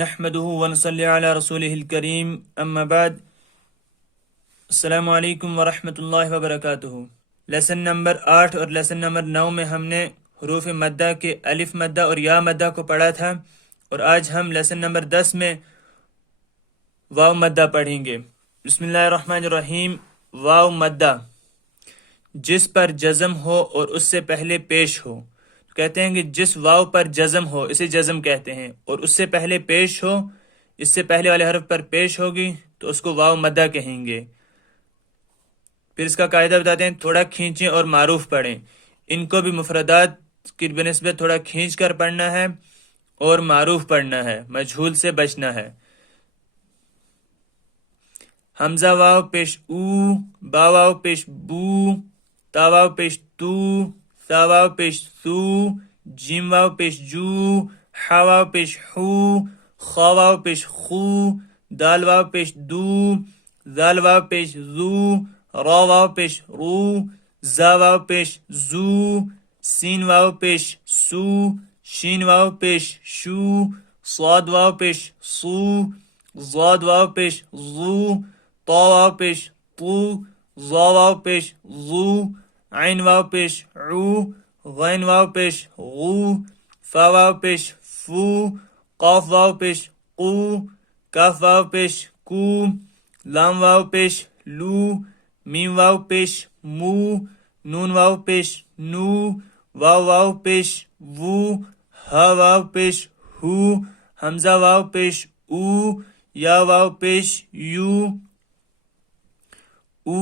نحمده ونصلي على رسوله الكريم اما بعد السلام علیکم ورحمۃ اللہ وبرکاتہ۔ لیسن نمبر 8 اور لیسن نمبر 9 میں ہم نے حروف مدہ کے الف مدہ اور یا مدہ کو پڑھا تھا، اور آج ہم لیسن نمبر 10 میں واو مدہ پڑھیں گے۔ بسم اللہ الرحمن الرحیم۔ واو مدہ جس پر جزم ہو اور اس سے پہلے پیش ہو، کہتے ہیں کہ جس واو پر جزم ہو اسے جزم کہتے ہیں، اور اس سے پہلے پیش ہو، اس سے پہلے والے حرف پر پیش ہوگی تو اس کو واو مدہ کہیں گے۔ پھر اس کا قاعدہ بتاتے ہیں، تھوڑا کھینچیں اور معروف پڑھیں۔ ان کو بھی مفردات کی بنسبت تھوڑا کھینچ کر پڑھنا ہے اور معروف پڑھنا ہے، مجہول سے بچنا ہے۔ حمزہ واو پیش او، با واو پیش بو، تا واو پیش تو، ثا واو پیش ثو، جیم واو پیش جو، حا واو پیش حو، خا واو پیش خو، دال واو پیش دو، ذال واو پیش ذو، را واو پیش رو، زا واو پیش زو، سین واو پیش سو، شین واو پیش شو، صاد واو پیش صو، ضاد واو پیش ضو، طا واو پیش طو، ظا واو پیش ظو، عین واو پیش عو، غین واو پیش غو، فا واو پیش فو، قاف واو پیش قو، کاف واو پیش کو، لام واو پیش لو، میم واو پیش مو، نون واو پیش نو، واو واو پیش وو، ہا واو پیش ہو، حمزہ واو پیش او، یا واو پیش یو، او،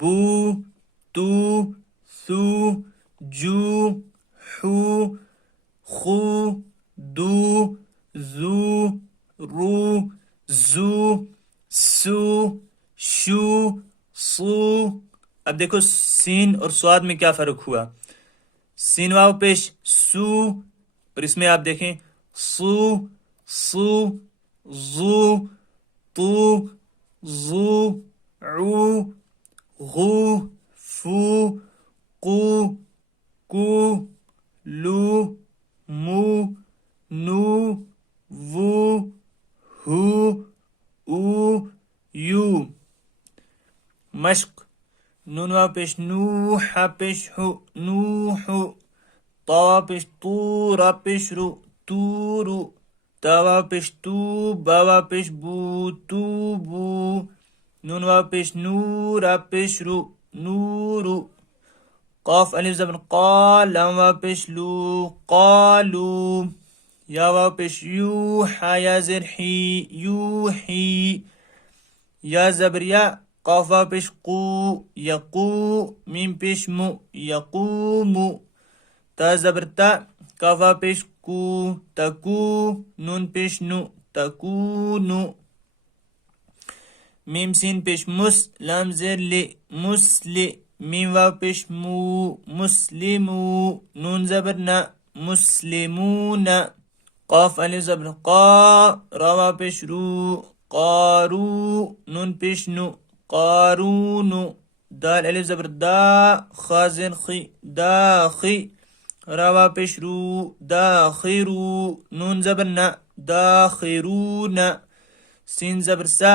بو، تو، ثو، جو، حو، خو، دو، زو، رو، زو، سو، شو، صو۔ اب دیکھو سین اور سواد میں کیا فرق ہوا۔ سین واو پیش سو، اور اس میں آپ دیکھیں سو، سو، زو، تو، زو، عو، غو، فو، قو، کو، لو، مو، نو، وو، ہو، او، یو۔ مشق نون واو پیش نو، حا پیش ہو، نوح، طا واو پیش طو، را پیش رو، تورو، تا واو پیش تو، با واو پیش بو، تو بو، نون واو پیش نو، را پیش رو، نورو، قاف الف زبر قا، لام واو پیش لو، قالو، یا واو پیش یو، حا یا زر حی، یوحی، یا زبر یا، قاف واو پیش قو، یقو، میم پیش مو، یقومو، تا زبر تا، کاف واو پیش کو، تکو، نون پیش نو، تکونو، میم سین پیش مس، لام زیر لی، مسلی، میم واو پیش مو، مسلمو، نون زبر نا، مسلمون، قاف الف زبر قا، را واو پیش رو، قارو، نون پیش نو، قارونو، دال الف زبر دا، خا زیر خی، داخی، را واو پیش رو، داخرو، نون زبر نا، داخرون، سین زبر سا،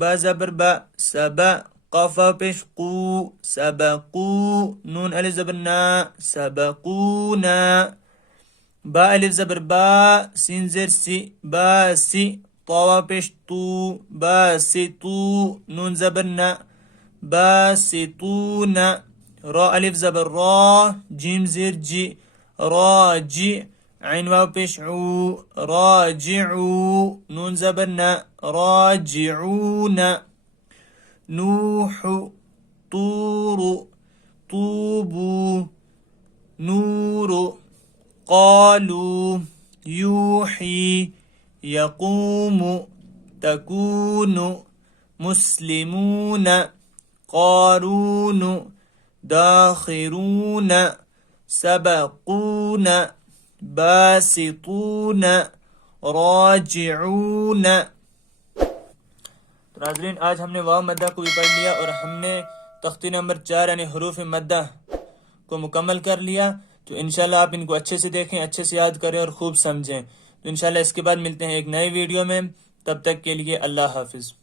با زبر با، سبا، قاف واو پیش قو، سبقو، نون الف زبر نا، سبقونا، با الف زبر با، سین زیر سی، باسی، طا واو پیش تو، باسطو، نون زبر نا، باسطون، را الف زبر را، جیم زیر جی، راجی، عین واو پیش عو، راجعو، نون زبر نا، راجعون، نوح، طور، طوبو، نور، قالوا، يوحي، يقوم، تكون، مسلمون، قارون، داخرون، سبقون، باسطون، راجعون۔ تو ناظرین، آج ہم نے واو مدہ کو بھی پڑھ لیا، اور ہم نے تختی نمبر 4 یعنی حروف مدہ کو مکمل کر لیا۔ تو انشاءاللہ آپ ان کو اچھے سے دیکھیں، اچھے سے یاد کریں اور خوب سمجھیں۔ تو انشاءاللہ اس کے بعد ملتے ہیں ایک نئے ویڈیو میں، تب تک کے لیے اللہ حافظ۔